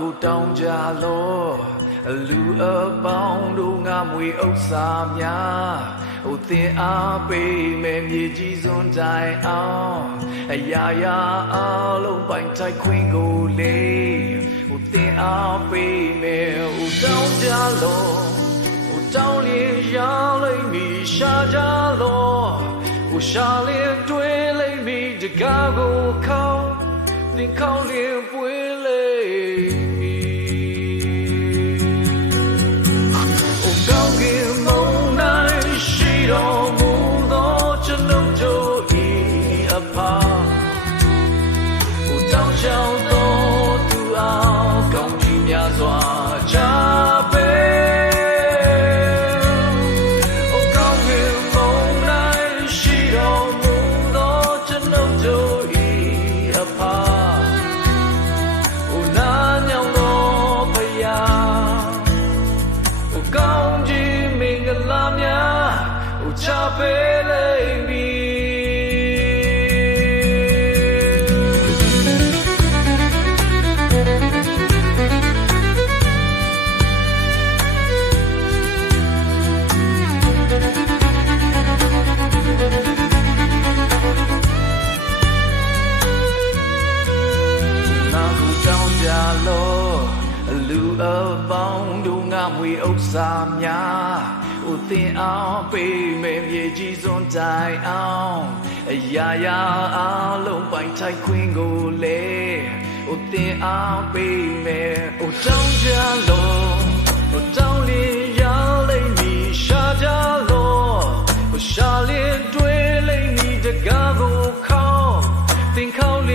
ကိုတောင်းကြလောလူအပေါင်းတို့ငါမွေဥစ္စာများဟိုသင်အားပေးမယ်မြေကြီးစွန်းတိုင်အောင်အရာရာအလုံးပိုင်ထိုက်ခွင်းကိုလေဟိုသင်အားပေးမယ်ဟိုတောင်းကြလောဟိုတောင်းလျင်ရလိမ့်မည်ရှာကြလောဟိုရှာလျင်တွေ့လိမ့်မည်တကားကိုခေါင်းသင်ခေါင်းလျင်ပွေးလိမ့်မည်ကောင်းကင်မုန်တိုင်းရှိတော်မူသောကျွန်ုပ်တို့၏အဖဟိုတောင်းချောင်းသောသူအားကောင်းကြီးများစွာချပေးဟိုကောင်းကင်မုန်တိုင်းရှိတော်မူသောကျွန်ုပ်တို့၏အဖဟိုနာညောင်းသောဖယားဟိုကောင်းကြီးမင်္ဂလာများဟိုချပေးလိမ့်မည်လူအပေါင်းတို့ငါမွေဥစ္စာများဟိုသင်အောင်ပေးမယ်မြေကြီးစွန်းတိုင်အောင်အရာရာအလုံးပိုင်ထိုက်ခွင်းကိုလေဟိုသင်အောင်ပေးမယ်ဟိုတောင်းကြလို့ဟိုတောင်းလျင်ရလိမ့်မည်ရှာကြလို့ဟိုရှာလျင်တွေ့လိမ့်မည်တကားကိုခေါင်းသင်ခေါင်းလျ